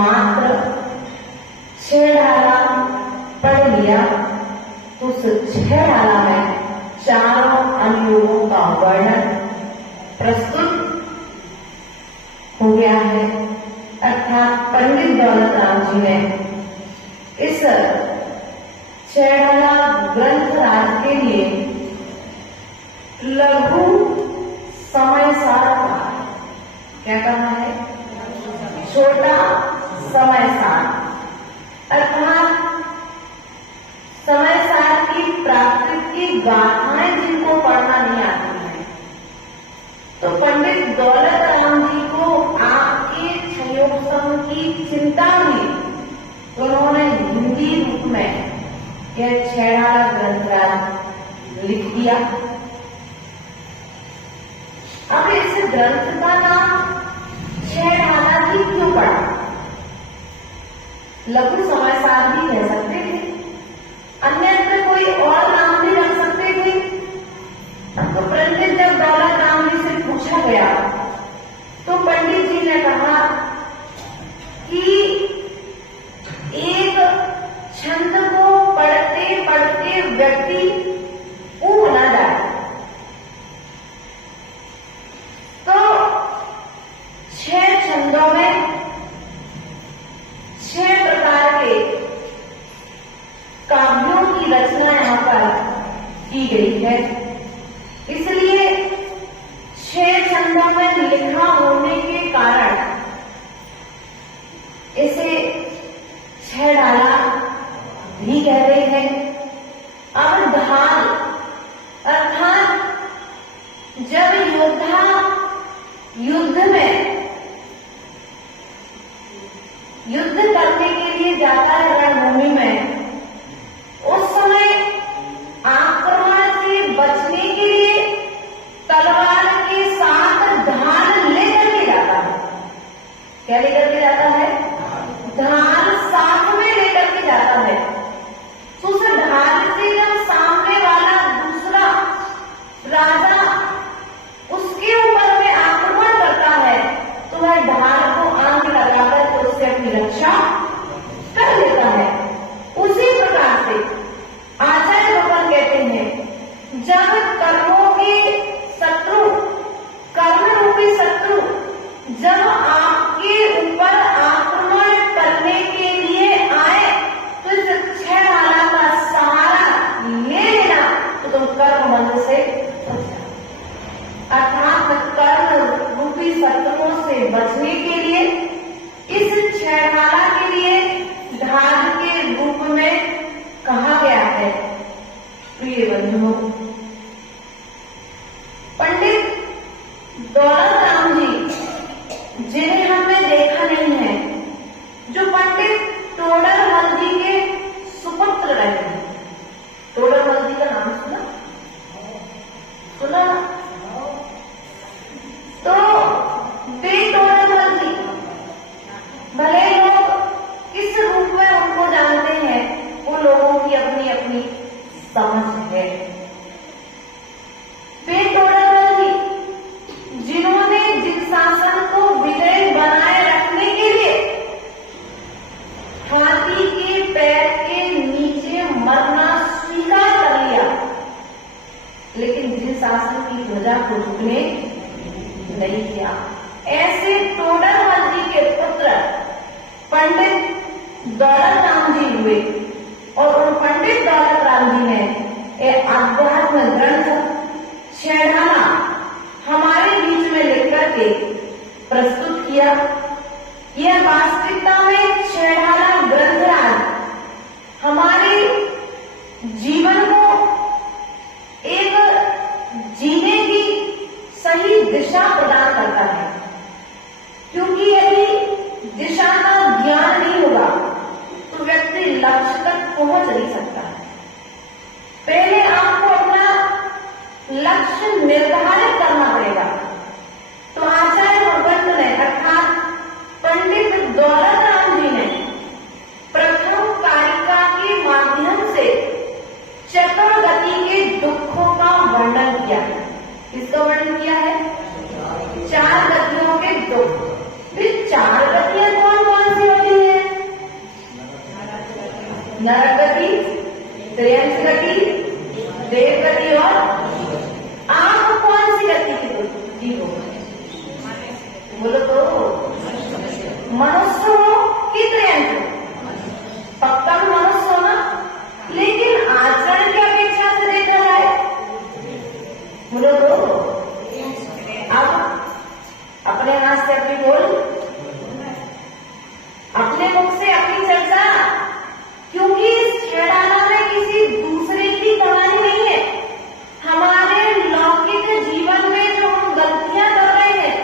मात्र 6 ढाला पढ़ लिया तो उस 6 ढाला में चारों अनुयोगों का वर्णन प्रस्तुत हो गया है। अर्थात पंडित दौलत राम जी ने इस 6 ढाला ग्रंथ राज के लिए लघु समय सार कहा है। क्या कहा है? छोटा समय सार। अर्थात समय सार की प्राप्ति की गाथाएं जिनको पढ़ना नहीं आती है, तो पंडित दौलत राम जी को आपके क्षयोत्सव की चिंता हुई, उन्होंने हिंदी रूप में यह 6 ढाला ग्रंथ लिख दिया। अब इस ग्रंथ का नाम 6 ढाला ही क्यों पड़ा? लघु समय सार भी कह सकते थे, अन्यत्र कोई और नाम भी रख सकते थे। तो पंडित जब दौलत राम जी से पूछा गया तो पंडित जी ने कहा कि एक छंद को पढ़ते पढ़ते व्यक्ति ऊब न जाए, तो 6 छंदों में 6 प्रकार के काव्यों की रचना यहाँ पर की गई है। इसलिए 6 छंदों में लिखा होने के कारण इसे 6 ढाला भी कह रहे हैं। अब ढाल अर्थात जब योद्धा युद्ध में युद्ध करने के लिए जाता है रणभूमि में, उस समय आक्रमण से बचने के लिए तलवार के साथ ढाल लेकर के जाता है। क्या लेकर के जाता है? ढाल साथ में लेकर के जाता है। तो उस ढाल से जब सामने वाला दूसरा राजा उसके ऊपर में आक्रमण करता है तो वह ढाल को आंख लगाकर तो उससे अपनी रक्षा कर लेता है। उसी प्रकार से आचार्य भगवान कहते हैं, जब कर्मों के शत्रु, कर्म रूपी शत्रु जब आपके ऊपर आक्रमण करने के लिए आए तो इस 6 ढाला का सहारा ले लेना तो तुम कर्म बंध से बच जाओ। अर्थात कर्म रूपी शत्रुओं से बचने के लिए इस 6 ढाला के लिए ढाल के रूप में कहा गया है। प्रिय बंधुओं, पंडित दौलत राम जी जिन्हें हमने देखा नहीं है, जो पंडित टोडरमल जी के सुपुत्र रहे हैं। टोडरमल जी का नाम सुना? तो वे टोडरमल जी भले लोग किस रूप में उनको जानते हैं, वो लोगों की अपनी अपनी समझ है। वे टोडरमल जी जिन्होंने जिस शासन को विजय बनाए रखने के लिए हाथी के पैर के नीचे मरना स्वीकार कर लिया, लेकिन जिस शासन की ध्वजा को झुकने नहीं किया, ऐसे टोडरमल जी के पुत्र पंडित दौलत राम जी हुए। और उन पंडित दौलत राम जी ने एक अध्यात्म ग्रंथ 6 ढाला हमारे बीच में लेकर के प्रस्तुत किया। यह वास्तविकता में 6 ढाला ग्रंथराज हमारे जीवन को एक जीने की सही दिशा प्रदान करता है, क्योंकि यदि दिशा का ज्ञान नहीं होगा तो व्यक्ति लक्ष्य तक पहुंच नहीं सकता है। पहले आपको अपना लक्ष्य निर्धारित करना पड़ेगा। तो आचार्य भगवंत ने अर्थात पंडित दौलत राम जी ने प्रथम कारिका के माध्यम से चतुर्गति के दुखों का वर्णन किया है। किसका वर्णन किया है? 4 गतियों के दुख। 4 गतियां कौन कौन सी होती नरक गति, त्रियंश गति, देव गति और आप कौन सी गति की हो? बोलो तो, मनुष्य हो कि त्रियंश हो? पक्का मनुष्य हो ना, लेकिन आचरण की अपेक्षा से देखा जाए, बोलो तो, अब अपने हाथ से अपनी बोल, अपने मुख से अपनी चर्चा, क्योंकि इस छेड़ाना में किसी दूसरे की कहानी नहीं है। हमारे लौकिक जीवन में जो हम गलतियां कर रहे हैं,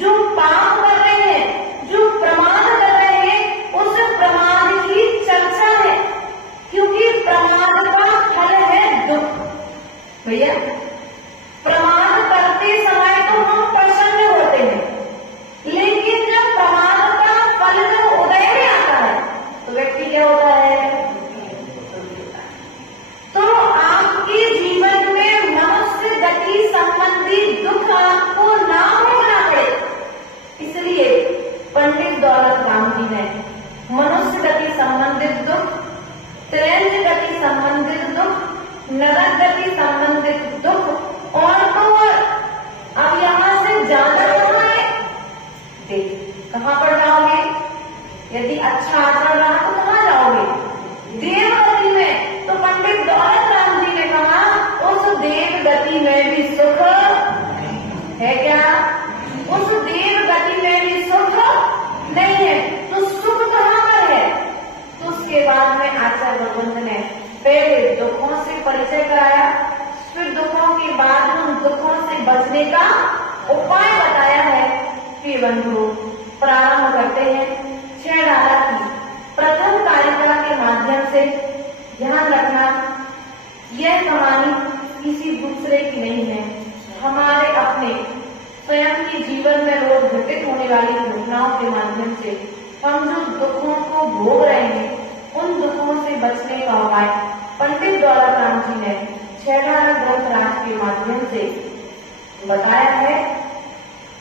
जो पाप कर रहे हैं, जो प्रमाद कर रहे हैं, उस प्रमाद की चर्चा है, क्योंकि प्रमाद का फल है दुख। भैया, प्रमाद करते समय तो हम प्रसन्न होते हैं, लेकिन जब प्रमाद का फल जब उदय में आता है तो व्यक्ति क्या होता है? तो आपके जीवन में मनुष्य गति संबंधी दुख आपको ना भोगना पड़े, इसलिए पंडित दौलत राम जी ने मनुष्य गति संबंधित दुख, त्रियंश गति संबंधित दुख, नरक गति संबंधित दुख और तो और अब यहां से ज्यादा होना है। देख, कहां पर जाओगे? यदि अच्छा आचरण रहा तो कहां जाओगे? देव गति में। तो पंडित दौलत राम जी ने कहा उस देव गति में भी सुख है क्या? उस देव गति में भी सुख नहीं है। तो सुख कहां पर है? तो उसके बाद में आचार्य भगवंत ने पहले दुखों से परिचय कराया, फिर दुखों के बाद उन दुखों से बचने का उपाय बताया है। फिर बंधु प्रारंभ करते हैं छेड़ाला की प्रथम कारिका के माध्यम से। ध्यान रखना, यह कहानी किसी दूसरे की नहीं है, हमारे अपने स्वयं के जीवन में रोज घटित होने वाली घटनाओं के माध्यम से हम जो दुखों को भोग रहे हैं, उन दुखों से बचने का उपाय पंडित दौलत राम जी ने छेड़ाला ग्रंथ राज के माध्यम से बताया है।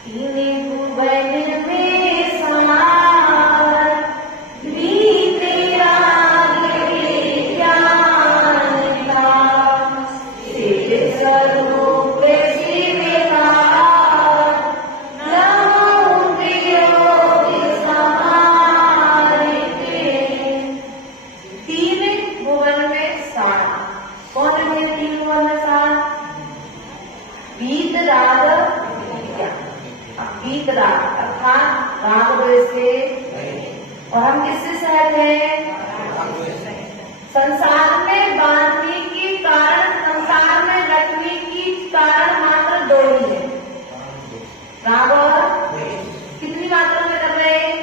तीन भुवन में समार बीते राग के ज्ञान का, सिद्ध स्वरूप शिवकार नमो वियोग समारिते। तीन भुवन में सार, कौन है तीन भुवन में सार? बीत राग, बीत राग अर्थात राग द्वेष से, और हम किससे सहज हैं? संसार में बांधने के कारण, संसार में रखने की कारण मात्र दो ही है, राग और कितनी मात्रा में कर रहे हैं?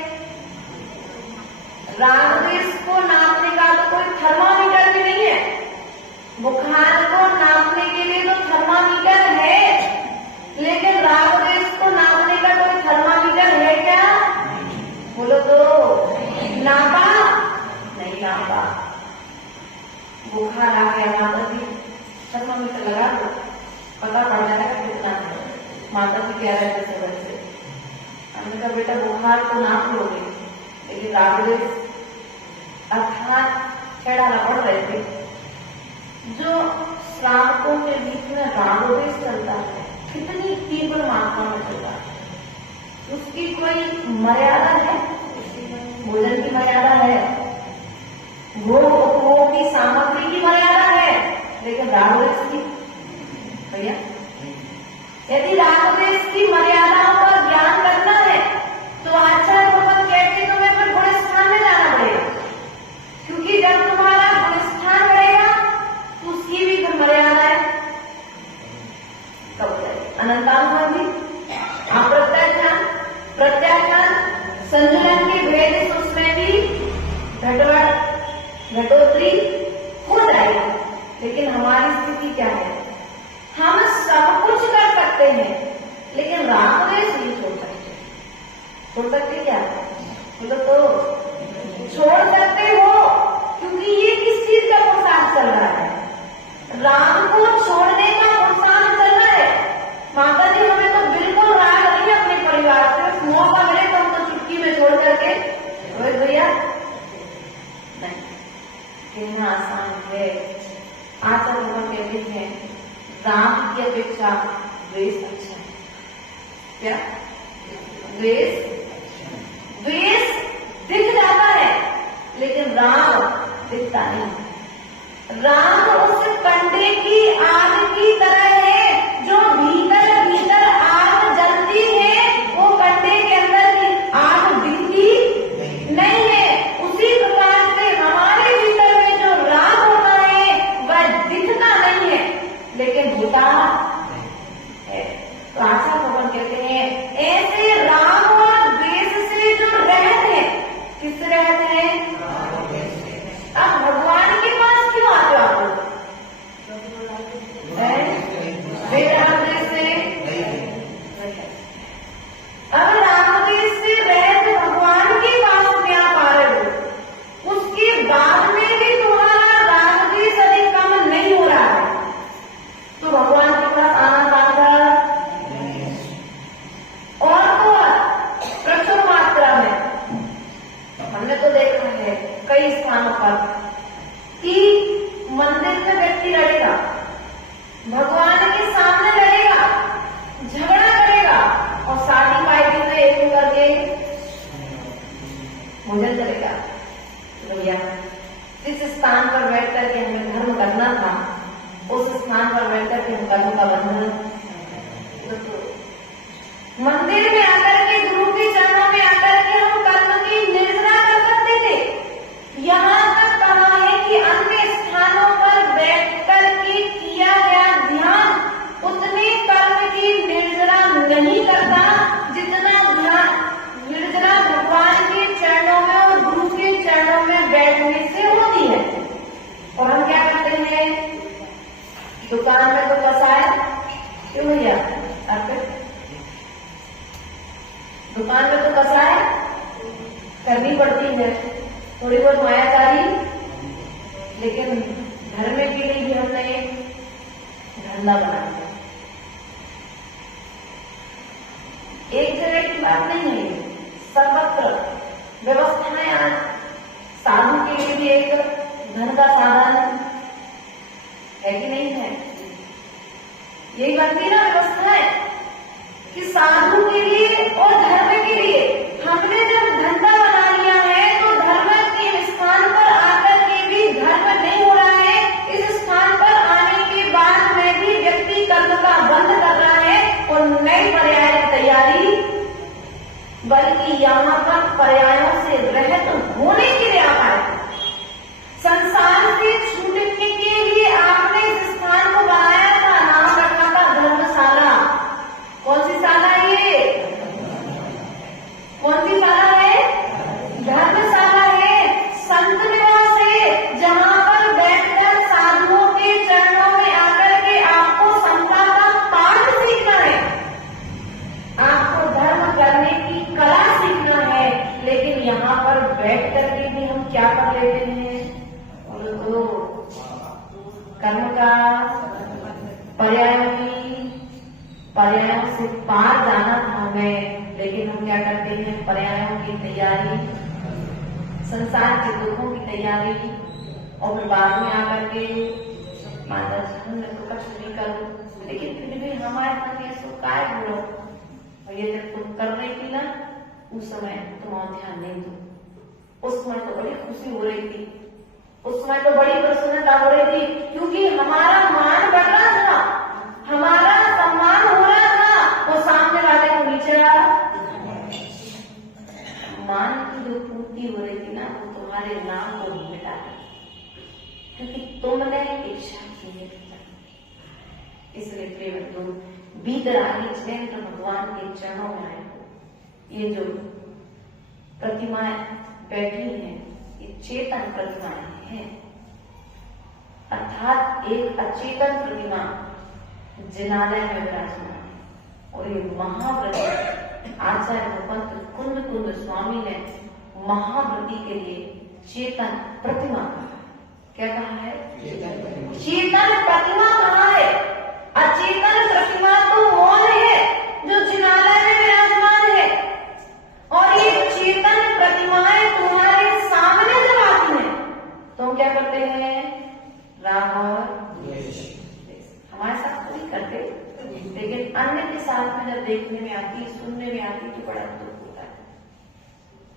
राग द्वेष को नापने का तो कोई थर्मामीटर भी नहीं है। बुखार को नापने के लिए तो थर्मामीटर है, लेकिन राग द्वेष को नापने का कोई थर्मामीटर है क्या? बोलो तो, नापा नहीं नापा। बुखार आ गया, माता जी थर्मामीटर लगा दो, पता पड़ जाएगा कितना है। माता जी कह रहे थे सुबह से, हमने कहा बेटा बुखार तो नाप लोगे, लेकिन राग द्वेष अर्थात छेड़ाना पड़ रहे थे। जो श्रावकों के बीच में राग द्वेष चलता है, कितनी तीव्र मात्रा में चलता है, उसकी कोई मर्यादा है? भोजन की मर्यादा है, भोग उपभोग की सामग्री की मर्यादा है, लेकिन राग द्वेष की भैया, यदि राग द्वेष की मर्यादाओं का ज्ञान करना है तो आचार्य भगवंत कहते तुम्हें फिर गुणस्थान में जाना पड़ेगा, क्योंकि जब तुम्हारा गुणस्थान बढ़ेगा तो उसकी भी फिर मर्यादा है। कब जाएगी? अनंतानुभूति, अप्रत्याख्यान, प्रत्याख्यान, संजुलन के भेद से उसमें भी घटवट घटोत्तरी हो जाएगी। लेकिन हमारी स्थिति क्या है? हम सब कुछ कर सकते हैं, लेकिन राग द्वेष नहीं छोड़ सकते। छोड़ सकते क्या? बोलो तो, छोड़ सकते हो, क्योंकि ये किस चीज का पुरुषार्थ चल रहा है? राग को छोड़ने का पुरुषार्थ चल रहा है। माता जी हमें तो बिल्कुल राग नहीं है अपने परिवार से, मौका मिले तो हम तो चुटकी में छोड़ करके भैया नहीं। है। आचार्य भगवान कहते हैं राम की अपेक्षा द्वेष अच्छा है। क्या? द्वेष दिख जाता है लेकिन राम दिखता नहीं। राम उस कंडे की आग की तरह है जो भीतर भीतर आग जलती है, वो कंडे के अंदर की आग दिखती नहीं है। उसी प्रकार से हमारे भीतर में जो राम होता है वह दिखता नहीं है लेकिन होता है। तो आचार्य भगवान कहते हैं ऐसे राम और द्वेष से जो रहते हैं, किससे रहते हैं? अब भगवान के पास क्यों आते हो आप लोग? रामदेव से अब रामदेव से रहते भगवान के पास में आप आ रहे हो, उसके बाद में भी तुम्हारा रामदेव अधिक कम नहीं हो रहा है तो भगवान के पास आना सार्थक और प्रचुर मात्रा में। हमने तो देखा है कई स्थानों पर कि मंदिर में व्यक्ति लड़ेगा, भगवान के सामने लड़ेगा, झगड़ा करेगा और शादी पार्टी में एक करके भोजन करेगा। भैया जिस स्थान पर बैठ करके हमें धर्म करना था उस स्थान पर बैठ करके हम कर्म का बंधन, मंदिर में आकर के गुरु के चरणों में आकर के हम कर्म की निर्जरा कर सकते थे। यहाँ तक कहा है कि अन्य स्थानों पर बैठकर के किया गया ध्यान उतने कर्म की निर्जरा नहीं करता जितना निर्जरा भगवान के चरणों में और गुरु के चरणों में बैठने से होती है। और हम क्या करते हैं? दुकान में तो कसाय क्यों भैया? दुकान में तो कसाय करनी पड़ती है, थोड़ी बहुत मायाकारी, लेकिन धर्म के लिए भी हमने एक धंधा बना दिया। एक जगह की बात नहीं है, सर्वत्र व्यवस्थाएं आज साधु के लिए भी एक धन का साधन है कि नहीं है? यही बनती ना व्यवस्था है कि साधु के लिए और धर्म के लिए हमने जब धंधा बना लिया है तो धर्म के स्थान पर आकर के भी धर्म नहीं हो रहा है। इस स्थान पर आने के बाद में भी व्यक्ति कर्म का बंद कर रहा है और नई पर्याय की तैयारी, बल्कि यहाँ पर पर्यायों से रहित होने के लिए आता है। संसार से छूटने के लिए आपने इस स्थान को बनाया था, नाम रखा था धर्मशाला। कौन सी शाला है ये? कौन सी शाला है? धर्मशाला है, संत निवास है, जहाँ पर बैठकर साधुओं के चरणों में आकर के आपको समता का पाठ सीखना है, आपको धर्म करने की कला सीखना है। लेकिन यहाँ पर बैठ करके भी हम क्या कर लेते हैं? तो कर्म का पर्यायों से पार जाना था हमें, लेकिन हम क्या करते हैं? पर्यायों की तैयारी, संसार के दुखों की तैयारी, और फिर बाद में आकर के माता जी मैं तो कष्ट नहीं करूं, लेकिन फिर भी हमारे साथ ऐसा काय बोलो भैया, जब तुम कर रही थी ना उस समय तुम और ध्यान नहीं दो। उस समय तो बड़ी खुशी हो रही थी, उस समय तो बड़ी प्रसन्नता हो रही थी, क्योंकि हमारा मान बढ़ रहा था, हमारा सम्मान हो रहा था, और सामने वाले को नीचे मान की जो पूर्ति हो रही थी ना वो तुम्हारे नाम को मिटा दी, क्योंकि तुमने इच्छा की है। इसलिए प्रेम तुम बीतरागी चैत्र भगवान के चरणों में आए हो। ये जो प्रतिमाएं बैठी हैं ये चेतन प्रतिमाएं हैं, अर्थात एक अचेतन प्रतिमा जिनालय में विराजमान है। और ये महाव्रती आचार्य भगवंत कुंद कुंद स्वामी ने महाव्रती के लिए चेतन प्रतिमा कहा। क्या कहा है? चेतन प्रतिमा कहा है। अचेतन प्रतिमा तो मौन है जो जिनालय में विराजमान है, और ये चेतन प्रतिमाएं तुम्हारे सामने जब आती हैं तो हम क्या करते हैं? जब देखने में आती, सुनने में आती तो बड़ा दुख होता है।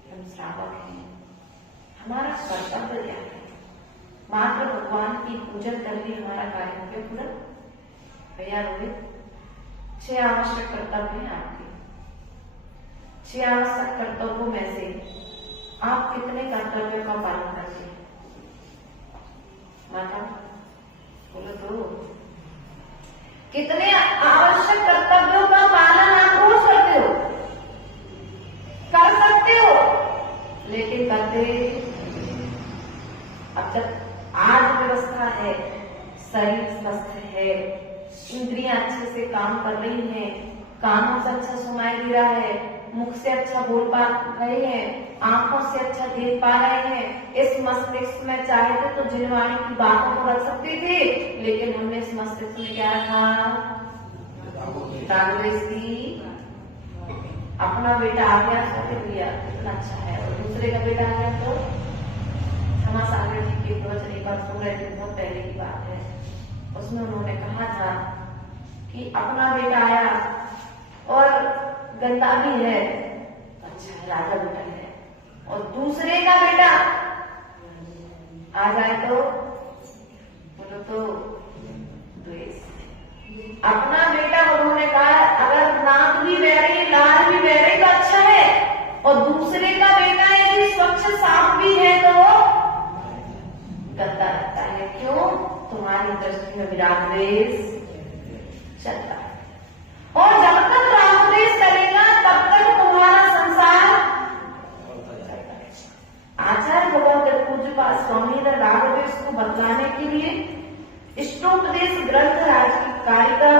हम श्रावक हैं, हमारा कर्तव्य क्या है? मात्र भगवान की पूजन करके हमारा कार्य क्यों पूरा? भैया रोहित, 6 आवश्यक कर्तव्य हैं आपके। 6 आवश्यक कर्तव्यों में से आप कितने कर्तव्यों का पालन करते हैं? माता बोलो तो, कितने आवश्यक कर्तव्यों का पालन आप रोज करते हो? कर सकते हो, लेकिन करते? अब जब आज व्यवस्था है, शरीर स्वस्थ है, इंद्रियां अच्छे से काम कर रही हैं, कानों से अच्छा सुनाई दे रहा है, मुख से अच्छा बोल पा रहे हैं, आंखों से अच्छा देख पा रहे हैं, इस मस्तिष्क में चाहे थे तो जिनवाणी की बातों को रख सकते थे, लेकिन हमने इस मस्तिष्क में क्या रखा? कांग्रेस की। अपना बेटा आ गया तो दिया इतना अच्छा है, और दूसरे का बेटा आ गया तो क्षमा सागर जी के प्रवचन एक बार सुन रहे थे, बहुत पहले की बात है। उसमें उन्होंने कहा था कि अपना बेटा आया और गंदा भी है, अच्छा है, राजा बेटा है, और दूसरे का बेटा आ जाए तो बोलो तो द्वेष। अपना बेटा उन्होंने कहा अगर नाक भी बह रही, लार भी बह रही तो अच्छा है, और दूसरे का बेटा यदि स्वच्छ साफ भी है तो गंदा लगता है। क्यों? तुम्हारी दृष्टि में विराग द्वेष चलता है, और जब तक राग द्वेष चलेगा तब तक तुम्हारा संसार चलता है। आचार्य भगवत पूज्य पास स्वामी ने राग द्वेष को बतलाने के लिए इष्टोपदेश ग्रंथ राज की कारिका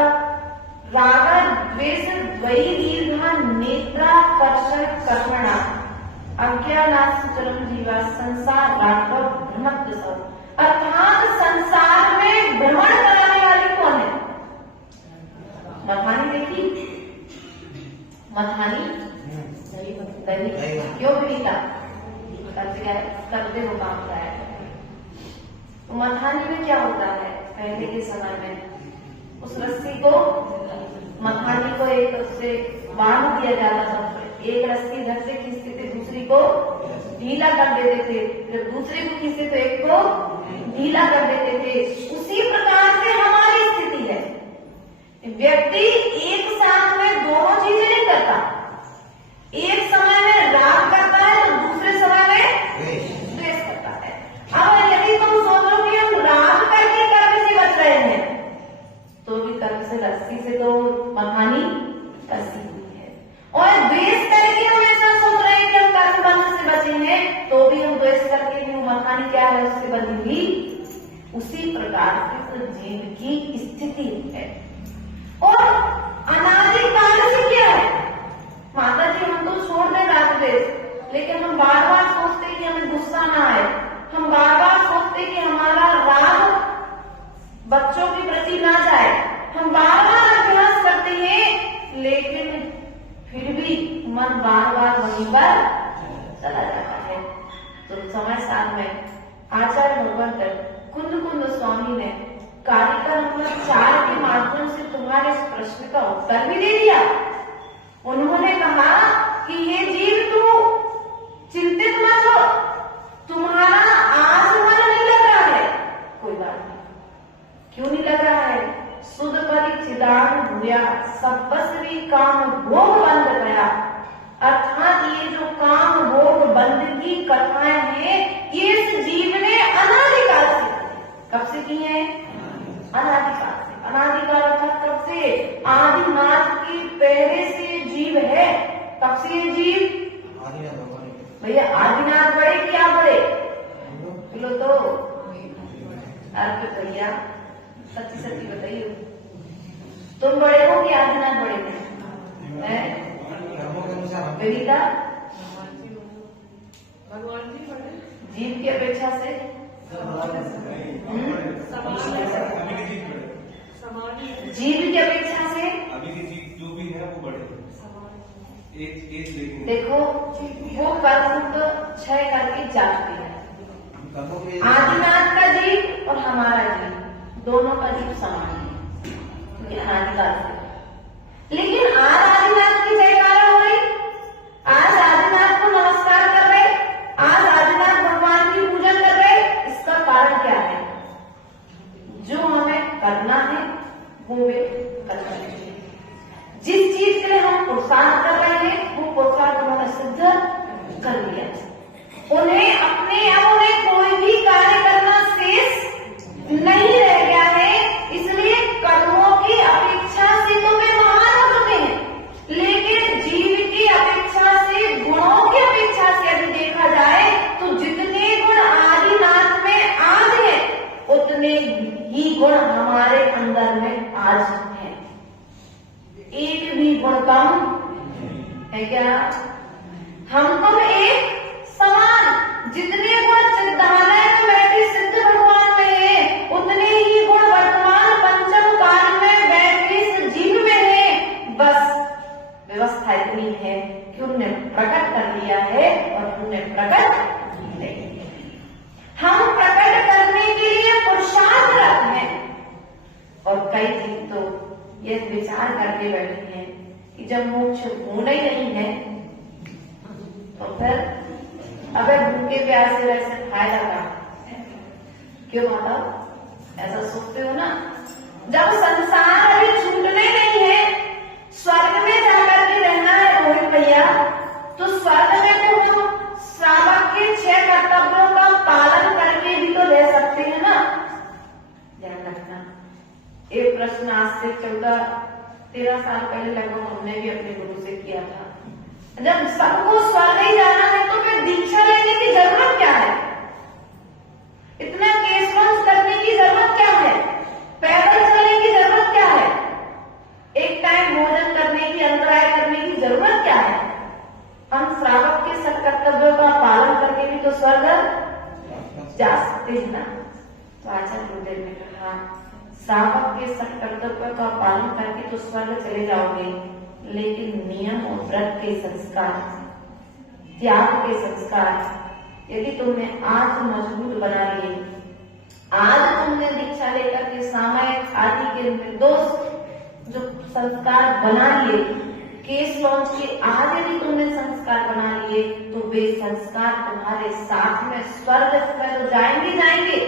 राग द्वेष द्वयी दीर्घा नेत्राकर्षण कर्मणा अज्ञानात् चरम जीवा संसार राग भ्रमत सब, अर्थात संसार में भ्रमण कराने वाली कौन है? मथानी देखी? मथानी दही क्यों पीता? करते हो काम का है। मथानी में क्या होता है? पहले के समय में उस रस्सी को, मथानी को एक से बांध दिया जाता था, एक रस्सी इधर से खींचते थे, दूसरी को ढीला कर देते थे, जब दूसरे को खींचते तो एक को ढीला कर देते थे। उसी प्रकार से हमारी स्थिति है। व्यक्ति एक साथ में दोनों चीजें नहीं करता, एक समय में राग करता है तो दूसरे समय में द्वेष करता है। अब यदि तुम सोचो कि हम राग करके कर्म से बच रहे हैं, तो भी कर्म से रस्सी से तो मथानी कसी हुई है, और द्वेष करके हम ऐसा सोच रहे हैं कि हम कर्म बंधन से बचे हैं, तो भी हम द्वेष करके भी मथानी क्या है उससे बंधी हुई। उसी प्रकार से तो जीव की स्थिति है। और अनादिकाल से क्या है? माता जी हम तो छोड़ दें राग द्वेष, लेकिन हम बार बार सोचते कि हमें गुस्सा ना आए, हम बार बार सोचते कि हमारा राग बच्चों के प्रति ना जाए, हम बार बार अभ्यास करते हैं, लेकिन फिर भी मन बार बार वहीं पर चला जाता है। तो समय साल में आचार्य भगवत कुंद कुंद स्वामी ने कारिका नंबर 4 के माध्यम से तुम्हारे इस प्रश्न का उत्तर भी दे दिया। उन्होंने कहा कि ये जीव तू चिंतित मत हो, तुम्हारा आज मन नहीं लग रहा है, कोई बात नहीं। क्यों नहीं लग रहा है? सुध परिचिदान भूया सबस्वी काम भोग बंद गया, अर्थात ये जो काम भोग बंद की कथाएं हैं, ये इस जीव ने अनादिकाल से, कब से की है? अनादिकाल से। अनादिकाल अर्थात कब से? आदिनाथ की पहले से जीव है। कब से ये जीव? भैया आदिनाथ बड़े कि आप बड़े? बोलो तो अर्पित भैया, सच्ची सच्ची बताइए, तुम बड़े हो कि आदिनाथ बड़े थे? वेदिका भगवान जी बड़े जीव की अपेक्षा से जीव की अपेक्षा से अभी की जीव जो भी है वो बड़े एक देखो वो कर्म तो क्षय करके जा चुके हैं। आदिनाथ का जीव और हमारा जीव दोनों का जीव समान है, अनादिकाल से। लेकिन आज आदिनाथ की जयकारा हो रही, आज आदिनाथ को नमस्कार कर रहे, आज आदिनाथ भगवान की पूजन कर रहे। इसका कारण क्या है? जो हमें करना है वो वे करना है। जिस चीज के लिए हम पुरुषार्थ कर रहे हैं वो पुरुषार्थ उन्होंने सिद्ध कर लिया। उन्हें अपने अब उन्हें कोई भी कार्य करना शेष नहीं रह गया है। इसलिए कर्मों की अपेक्षा से तो वे महान हो चुके हैं, लेकिन जीव की अपेक्षा से, गुणों की अपेक्षा से यदि देखा जाए तो जितने गुण आदिनाथ में आज है उतने ही गुण हमारे अंदर में आज है। एक भी गुण कम है क्या? हम तुम एक समान। जितने गुण सिद्धालय में बैठे सिद्ध भगवान में है उतने ही गुण वर्तमान पंचम काल में बैठे इस जीव में है। बस व्यवस्था इतनी है कि उन्होंने प्रकट कर लिया है और उन्होंने प्रकट नहीं किया। हम प्रकट करने के लिए पुरुषार्थरत हैं और कई जीव तो ये विचार करके बैठे हैं कि जब मोक्ष होना ही नहीं है तो फिर अगर भूखे प्यासे वैसे फायदा का? क्यों बताओ? ऐसा सोचते हो ना? जब संसार अभी छूटने नहीं है, स्वर्ग में जाकर के रहना है रोहित भैया, तो स्वर्ग में तो हम श्रावक के 6 कर्तव्यों का पालन करके भी तो रह सकते हैं ना। ध्यान रखना। एक प्रश्न आज से 14-13 साल पहले लगभग हमने भी अपने गुरु से किया था। जब सबको स्वर्ग ही जाना है तो फिर दीक्षा लेने की जरूरत क्या है? इतना केस वंश करने की जरूरत क्या है? पैदल चलने की जरूरत क्या है? एक टाइम भोजन करने की, अंतराय करने की जरूरत क्या है? हम श्रावक के सब कर्तव्यों का पालन करके भी तो स्वर्ग जा सकते हैं ना। तो आचार्य गुरुदेव ने कहा श्रावक के सब कर्तव्यों का पालन करके तो स्वर्ग चले जाओगे, लेकिन नियम और व्रत के संस्कार, त्याग के संस्कार यदि तुमने आज मजबूत बना लिए, आज तुमने दीक्षा लेकर के सामायिक आदि के निर्दोष जो संस्कार बना लिए, केस लॉन्च के आज यदि तुमने संस्कार बना लिए तो वे संस्कार तुम्हारे साथ में स्वर्ग में तो जाएंगे।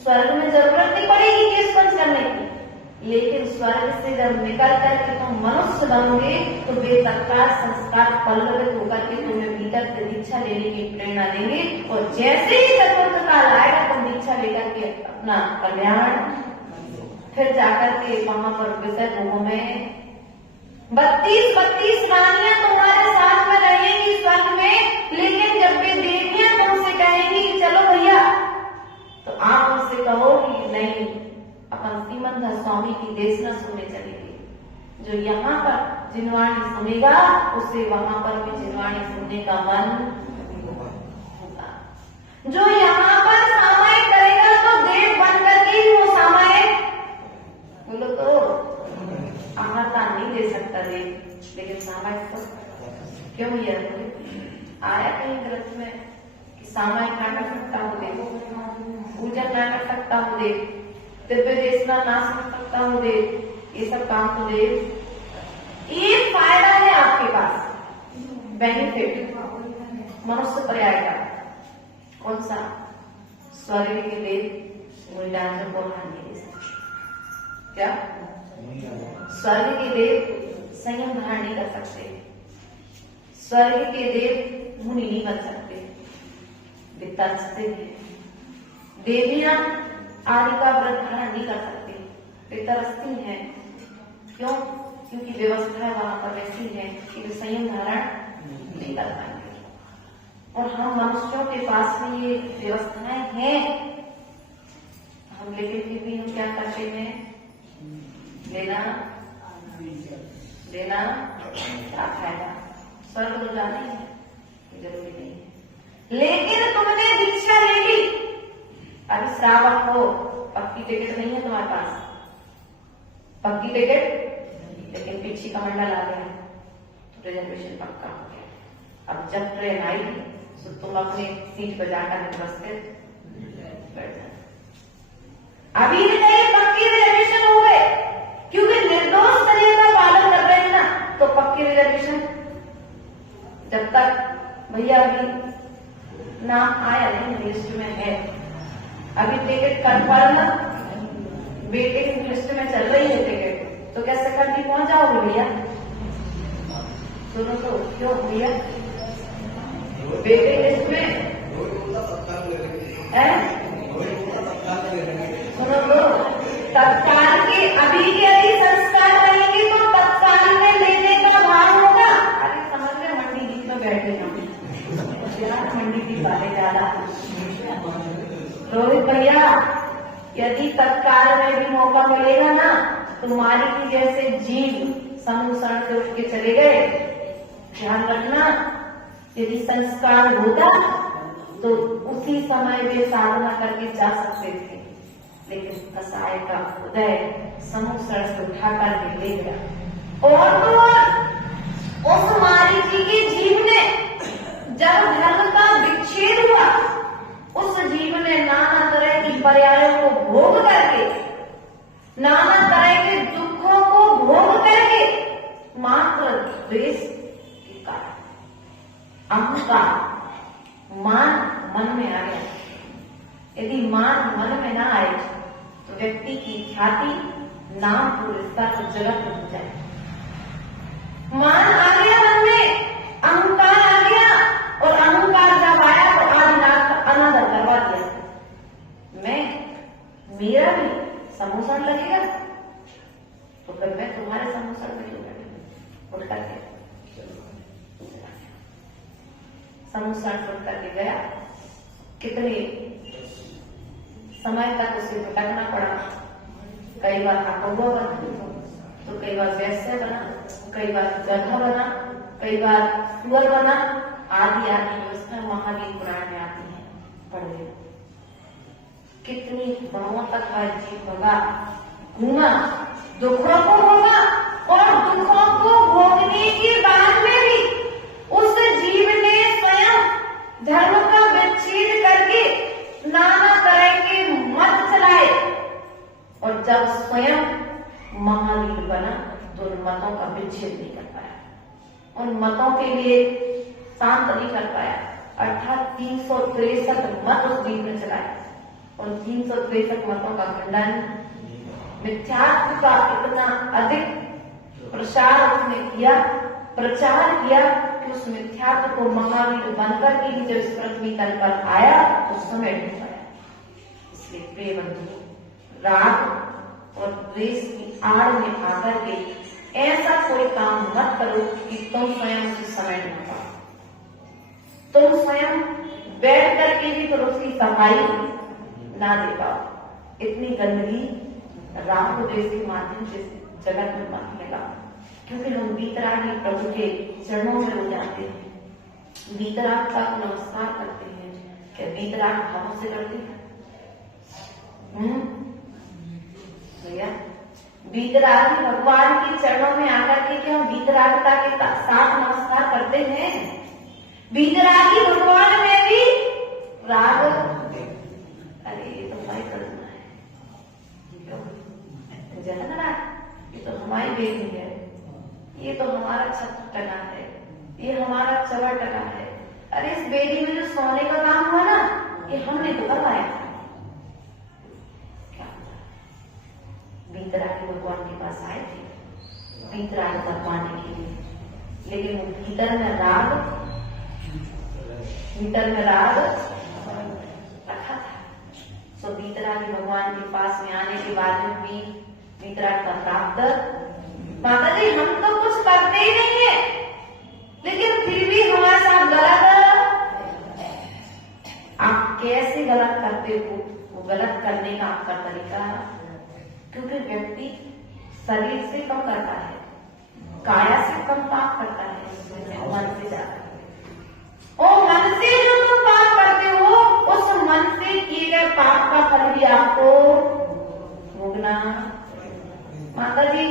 स्वर्ग में जरूरत नहीं पड़ेगी केस लॉन्च करने की, लेकिन स्वर्ग से जब निकल करके तुम मनुष्य बनोगे तो वे तत्काल संस्कार पल्लवित होकर के तुम्हें भीतर से दीक्षा लेने की प्रेरणा देंगे। और जैसे ही चतुर्थ काल आएगा तुम दीक्षा लेकर के अपना कल्याण फिर जाकर के वहां पर विषय भोगों में 32 रानियां तुम्हारे साथ में रहेंगी स्वर्ग में। लेकिन जब वे देवियां तुमसे कहेंगी कि चलो भैया, तो आप उनसे कहो कि नहीं, अपन श्रीमंत स्वामी की देशना सुनने चलेंगे। जो यहाँ पर जिनवाणी सुनेगा उसे वहां पर भी जिनवाणी सुनने का मन होगा। जो यहाँ पर सामायिक करेगा तो देव बन करके ही वो सामायिक, बोलो तो आहारता नहीं दे सकता देव, लेकिन सामायिक तो क्यों आया कहीं ग्रंथ में कि सामायिक ना कर सकता हूँ देव, पूजन ना कर सकता हूँ देव, दिव्य देशना ना सुन सकता हूँ देव, ये सब काम तो देव। एक फायदा है आपके पास, बेनिफिट मनुष्य पर्याय का। कौन सा? स्वर्ग के देव मूल्यांकन को हानि दे सकते। क्या? स्वर्ग के देव संयम धारण नहीं कर सकते, स्वर्ग के देव मुनि नहीं बन सकते, वे तरसते हैं। देवियां आदि का व्रत धारण नहीं कर सकते, वे तरसती हैं। क्यों? क्योंकि व्यवस्था वहां पर वैसी है कि वे संयम धारण नहीं कर पाएंगे। और हम मनुष्यों के पास में ये व्यवस्थाएं हैं, हम लेकिन फिर भी हम क्या करते हैं? लेना क्या फायदा? स्वर्ग तो जाना ही है, जरूरी नहीं है। लेकिन तुमने दीक्षा ले ली, अभी श्रावक हो, पक्की टिकट नहीं है तुम्हारे पास, पक्की टिकट, लेकिन पीछे का मंडल आ गया तो रिजर्वेशन पक्का हो गया। अब जब ट्रेन आएगी तो तुम अपने सीट पर जाकर व्यवस्थित बैठ जाना। अभी नहीं, पक्की रिजर्वेशन हो गए, क्योंकि निर्दोष शरीर का पालन कर रहे हैं ना। कब की रिजर्वेशन? जब तक भैया अभी नाम आया नहीं, लिस्ट में है, अभी टिकट कंफर्म, वेटिंग लिस्ट में चल रही है टिकट, तो क्या सेकंड ही पहुंच जाओगे भैया? सुनो तो, क्यों भैया वेटिंग लिस्ट में सुनो तो, तत्काल के अभी के अभी संस्कार रहेंगे तो तत्काल में लेने का भाव होगा। अरे समझ में मंडी जीत में बैठे हम मंडी जीत वाले ज्यादा। रोहित भैया यदि तत्काल में भी मौका मिलेगा ना, तो माली की जैसे जीव समूह शरण से उठ के चले गए, ध्यान रखना यदि संस्कार होता तो उसी समय वे साधना करके जा सकते थे, लेकिन कसाय का उदय समूह शरण से उठा कर ले गया। और तो उस माली जी के जीव ने जब धर्म का विच्छेद हुआ, उस जीव ने नाना तरह की पर्यायों को भोग करके, नाना तरह के दुखों को भोग करके, मात्र द्वेष के कारण अहंकार मान मन में आ गया। यदि मान मन में ना आए तो व्यक्ति की ख्याति, नाम, पुरुषता तो जगत में हो जाए। मान आ गया मन में, अहंकार आ गया, और अहंकार जब आया तो आदिनाथ का अनादर करवा दिया। मेरा भी समोसन लगेगा तो फिर मैं तुम्हारे समोसन में क्यों लगेगा? उठ करके समोसा उठ करके गया। कितने समय तक उसे भटकना पड़ा। कई बार कौवा बना, तो कई बार वैश्य बना, कई बार गधा बना, कई बार सुअर बना, आदि आदि व्यवस्था महावीर पुराण में आती है, पढ़े। कितनी गुणों तक हर जीव होगा, घूमा, दुखों को होगा, और दुखों को भोगने के बाद में भी उस जीव ने स्वयं धर्म का विच्छेद करके नाना तरह के मत चलाए, और जब स्वयं महावीर बना तो उन मतों का विच्छेद नहीं कर पाया, उन मतों के लिए शांत नहीं कर पाया। अर्थात 363 मत उस जीव ने चलाए, और 363 मतों का खंडन, मिथ्यात्व का इतना अधिक प्रसार उसने किया, प्रचार किया कि उस मिथ्यात्व को महावीर बनकर के ही जब इस पृथ्वी तल पर आया उस समय नहीं पाया। इसलिए प्रिय बंधु, राग और द्वेष की आड़ में आकर के ऐसा कोई काम मत करो कि तुम स्वयं उसे समय नहीं पाओ। तुम स्वयं बैठ करके भी तो उसकी सफाई ना दे पाओ। इतनी गंदगी राग और द्वेष के माध्यम से जगत में मत लगा, क्योंकि लोग वीतरागी प्रभु के चरणों में रो जाते हैं, वीतराग का नमस्कार करते हैं। क्या वीतराग भावों से करते हैं? भैया वीतरागी भगवान के चरणों में आकर के क्या हम वीतरागता के साथ नमस्कार करते हैं? वीतरागी भगवान में भी राग, अरे ये तो हमारी करुणा है, जहन ये तो हमारी बेटी है, ये तो हमारा 76 टका है, ये हमारा 4 टका है। अरे इस बेटी में जो सोने का काम हुआ ना, ये हमने तो करवाया था। क्या वीतरागी भगवान के पास आए थे वीतराग करवाने के लिए, लेकिन वो भीतर में राग रखा था। सो वीतरागी भगवान के पास में आने के बाद में भी वीतराग का प्राप्त, माता जी हम तो कुछ करते ही नहीं है, लेकिन फिर भी हमारे साथ गलत। आप कैसे गलत करते हो? वो गलत करने का आपका तरीका, क्योंकि व्यक्ति शरीर से कम करता है, काया से कम पाप करता है, मन से ज्यादा। और मन से जो तुम पाप करते हो, उस मन से किए गए पाप का फल भी आपको भोगना। माता जी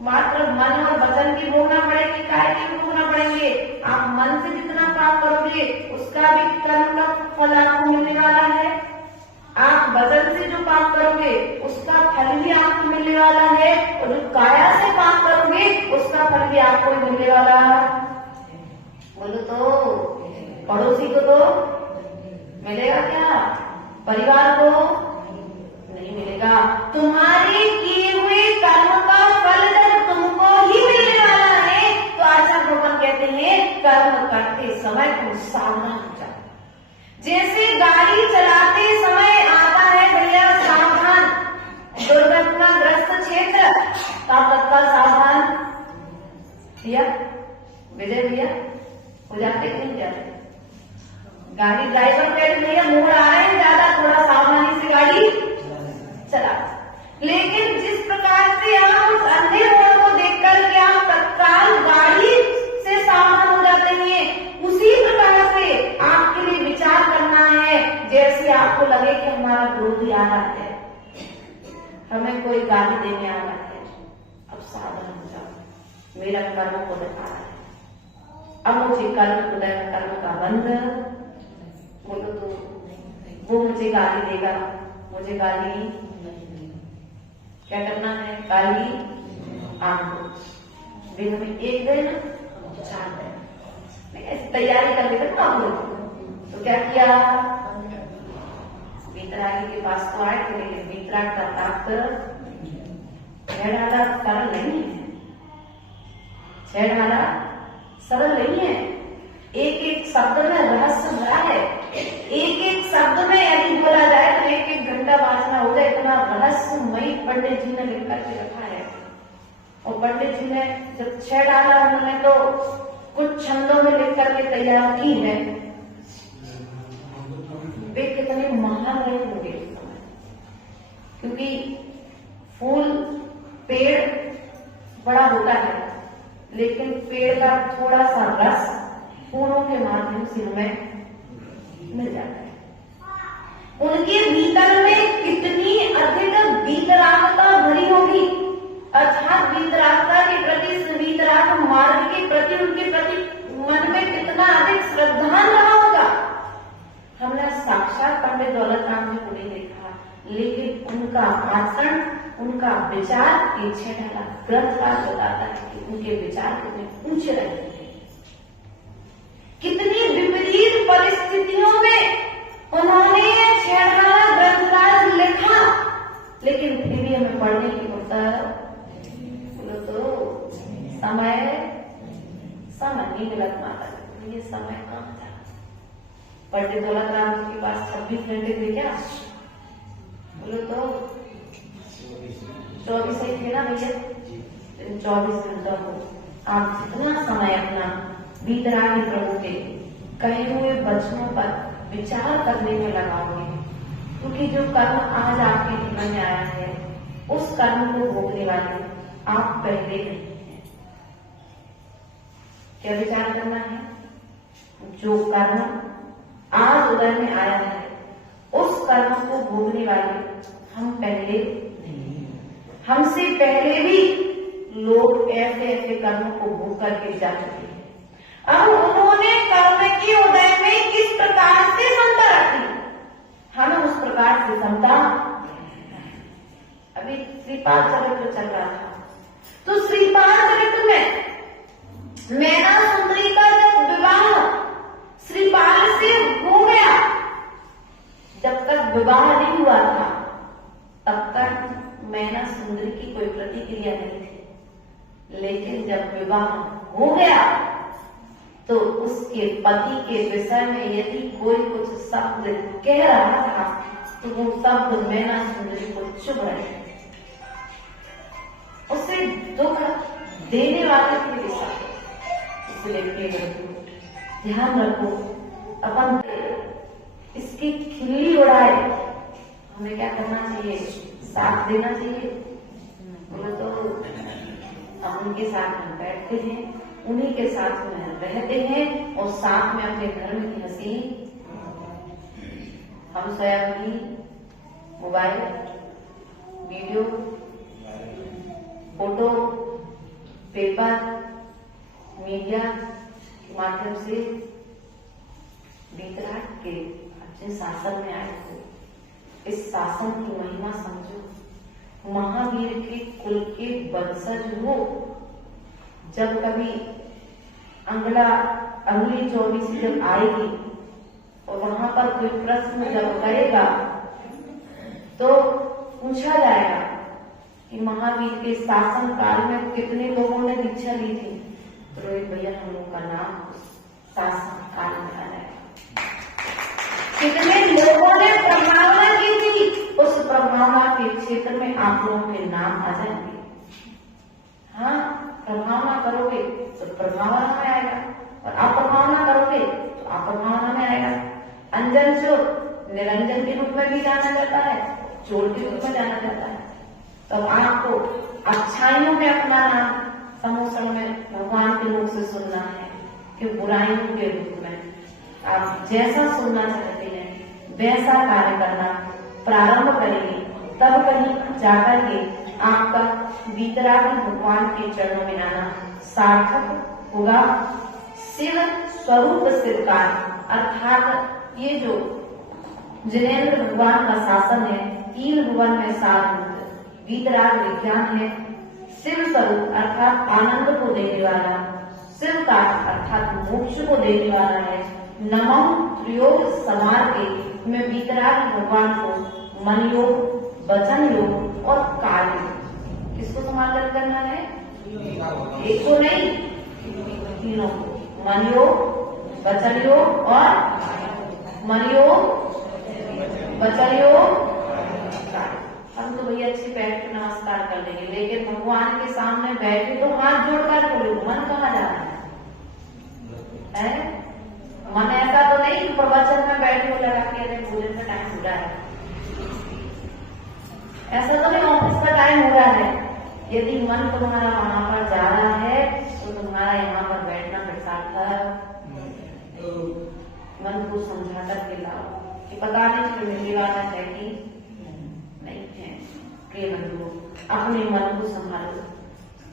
मात्र मन और वचन की भोगना पड़ेगी, काय की भोगना पड़ेंगे। आप मन से जितना पाप करोगे उसका भी कर्म का फल आपको मिलने वाला है। आप वचन से जो काम करोगे उसका फल भी आपको मिलने वाला है, और जो काया से काम करोगे उसका फल भी आपको मिलने वाला है। बोलो तो पड़ोसी को तो मिलेगा क्या? परिवार को नहीं मिलेगा। तुम्हारे किए हुए कर्म का फल जब तुमको ही मिलने वाला है तो आचार्य भगवान कहते हैं कर्म करते समय तुम सावधान हो जाओ। जैसे गाड़ी चलाते समय आता है भैया सावधान, दुर्घटनाग्रस्त क्षेत्र, आप तत्काल सावधान भैया, विजय भैया हो जाते कि नहीं जाते? गाड़ी ड्राइवर कहते भैया मोड़ आ रहे हैं ज्यादा, थोड़ा सावधानी से गाड़ी चला। लेकिन जिस प्रकार से आप उस अंधे मोड़ को देख करके आप तत्काल गाड़ी से सावधान हो जाते हैं, उसी प्रकार से आपके लिए विचार करना है। जैसे आपको लगे कि हमारा विरोधी आ रहा है, हमें कोई गाली देने आ रहा है, अब सावधान हो जाओ, मेरा कर्म को दिखा रहा है, अब मुझे कर्म का बंध। बोलो तो वो मुझे गाली देगा, मुझे गाली क्या करना है? गाली आपको दिन में 1 दिन 4 दिन ऐसी तैयारी कर लेते ना आप लोग। तो क्या किया? वीतरागी के पास तो आए थे, लेकिन वीतराग का प्राप्त छेड़ाला सरल नहीं है, छेड़ाला सरल नहीं है। एक एक शब्द में रहस्य भरा है, एक एक शब्द में यदि बोला जाए तो 1-1 घंटा वाचना हो जाए, इतना रहस्यमयी पंडित जी ने लिख करके रखा है। और पंडित जी ने जब छेड़ाला उन्होंने तो कुछ छंदों में लिख करके तैयार की है। वे कितने महान रहे होंगे इस समय, क्योंकि फूल पेड़ बड़ा होता है, लेकिन पेड़ का थोड़ा सा रस फूलों के माध्यम से हमें मिल जाता है। उनके भीतर में कितनी अधिक वीतरागता भरी होगी, अर्थात वीतरागता के प्रति, वीतराग मार्ग के प्रति उनके प्रति मन में कितना अधिक श्रद्धान रहा होगा। हमने साक्षात पंडित दौलत राम जी को नहीं देखा, लेकिन उनका भाषण, उनका विचार ये छेड़ाला ग्रंथराज बताता है कि उनके विचार कितने ऊंचे रहे थे, कितनी विपरीत परिस्थितियों में उन्होंने छेड़ाला ग्रंथराज लिखा, लेकिन फिर भी हमें पढ़ने की बोलो तो समय नहीं मिलत माता, ये समय कहाँ था? पंडित दौलत राम जी के पास 26 घंटे थे क्या? बोलो तो 24 ही थे ना भैया। 24 घंटा को आप जितना समय अपना वीतरागी प्रभु के कहे हुए वचनों पर विचार करने में लगाओगे, क्योंकि जो कर्म आज आपके जीवन में आया है उस कर्म को भोगने वाले आप पहले नहीं हैं। क्या विचार करना है? जो कर्म आज उदय में आया है उस कर्म को भोगने वाले हम पहले नहीं, हमसे पहले भी लोग ऐसे ऐसे कर्मों को भोग करके जा चुके हैं। अब उन्होंने कर्म के उदय में किस प्रकार से समता रखी, हमें उस प्रकार से समता। अभी श्रीपाल चरित्र चल रहा था, तो श्रीपाल चरित्र में मैना सुंदरी का जब विवाह श्रीपाल से हो गया, जब तक विवाह नहीं हुआ था तब तक मैना सुंदरी की कोई प्रतिक्रिया नहीं थी, लेकिन जब विवाह हो गया तो उसके पति के विषय में यदि कोई कुछ शब्द कह रहा था तो वो शब्द मैना सुंदरी को चुभ रहे, उसे दुख देने वाले के विषय। इसलिए ध्यान रखो, अपन इसकी खिल्ली उड़ाए हमें क्या करना चाहिए? साथ देना चाहिए। बोले तो हम उनके साथ में बैठते हैं, उन्हीं के साथ में रहते हैं और साथ में अपने धर्म की हंसी हम स्वयं भी mobile, video, photo, paper, media के माध्यम से वीतराग के अच्छे शासन में आए थे, इस शासन की महिमा समझो। महावीर के कुल के वंशज हो। जब कभी अंगुली 24 जब आएगी और वहां पर कोई प्रश्न जब करेगा तो पूछा जाएगा कि महावीर के शासन काल में कितने लोगों ने दीक्षा ली थी, तो रोहित भैया हम लोगों का नाम शासन काल में आ जाएगा। कितने लोगों ने प्रभावना की थी, उस प्रभावना के क्षेत्र में आप लोगों के नाम आ जाएंगे। हाँ, प्रभावना करोगे तो प्रभावना में आएगा और अप्रभावना करोगे तो अप्रभावना में आएगा। अंजन चोर निरंजन के रूप में भी जाना जाता है, चोर के रूप में जाना जाता है। तब आपको अच्छाइयों में अपना नाम समूह में भगवान के मुख से सुनना है कि बुराइयों के रूप में आप जैसा सुनना चाहते हैं वैसा कार्य करना प्रारंभ करेंगे, तब कहीं जाकर के आपका वीतरागी भगवान के चरणों में आना सार्थक होगा। शिव स्वरूप स्वीकार अर्थात ये जो जिनेन्द्र भगवान का शासन है, तीन भुवन में सारभूत वीतराग विज्ञान है। शिव स्वरूप अर्थात आनंद को देने वाला, शिव का अर्थात मोक्ष को देने वाला है। नमः त्रियोग समार्गे में वीतराग भगवान को मन योग, वचन योग और कार्य योग, किसको समार्जन करना है? एक को नहीं, तीनों को। मन योग, वचन योग और मन योग, वचन योग, कार्य। हम तो भैया अच्छी बैठ के नमस्कार कर लेंगे, लेकिन भगवान के सामने बैठे तो हाथ जोड़कर बोलो, मन कहाँ जा रहा है? मन ऐसा तो नहीं प्रवचन में बैठे हो लगा के अरे भोजन का टाइम हो रहा है, ऐसा तो नहीं ऑफिस का टाइम हो रहा है। यदि मन तुम्हारा वहां पर जा रहा है तो तुम्हारा यहाँ पर बैठना सार्थक। मन को समझा कर के लाओ कि पता नहीं कि मिलने वाला है कि नहीं है। प्रिय बंधुओं, अपने मन को संभालो,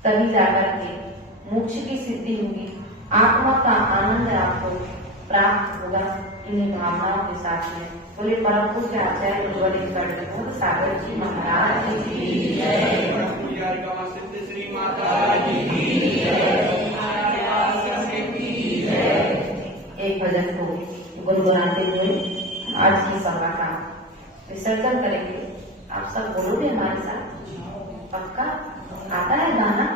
तभी जाकर के मोक्ष की सिद्धि होगी, आत्मा का आनंद आपको प्राप्त होगा। इन्हीं भावनाओं के साथ में बोले परम पूज्य आचार्य गुरुवर सागर जी महाराज की जय। श्री माता की एक भजन को गुनगुनाते हुए आज की सभा का विसर्जन करेंगे। आप सब बोलोगे हमारे साथ? पक्का आता है गाना?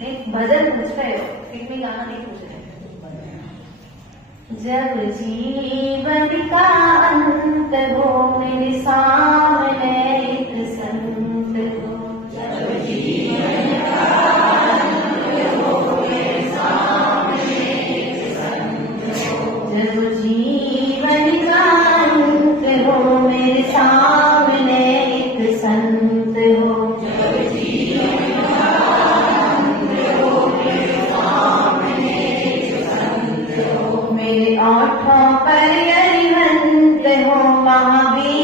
नहीं, भजन पूछ रहे हो, फिल्मी गाना नहीं पूछ रहे। जब जीवन का अंत हो मेरे सामने एक संत हो, जब जीवन का अंत हो मेरे सामने एक संत हो, जब जीवन का अंत हो मेरे सामने एक संत हो, जब जीवन का अंत हो मेरे सामने एक संत हो, मेरे आँखों पर अरिहंत हो महावीर